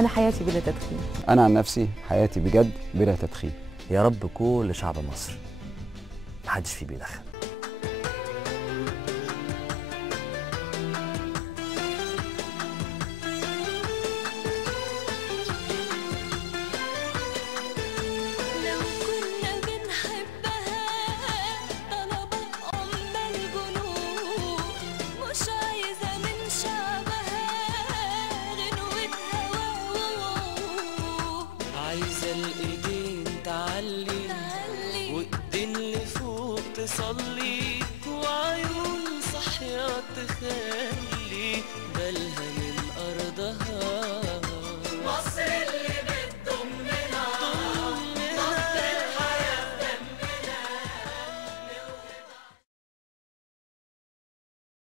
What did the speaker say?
انا حياتي بلا تدخين. انا عن نفسي حياتي بجد بلا تدخين. يا رب كل شعب مصر محدش فيه بيدخن.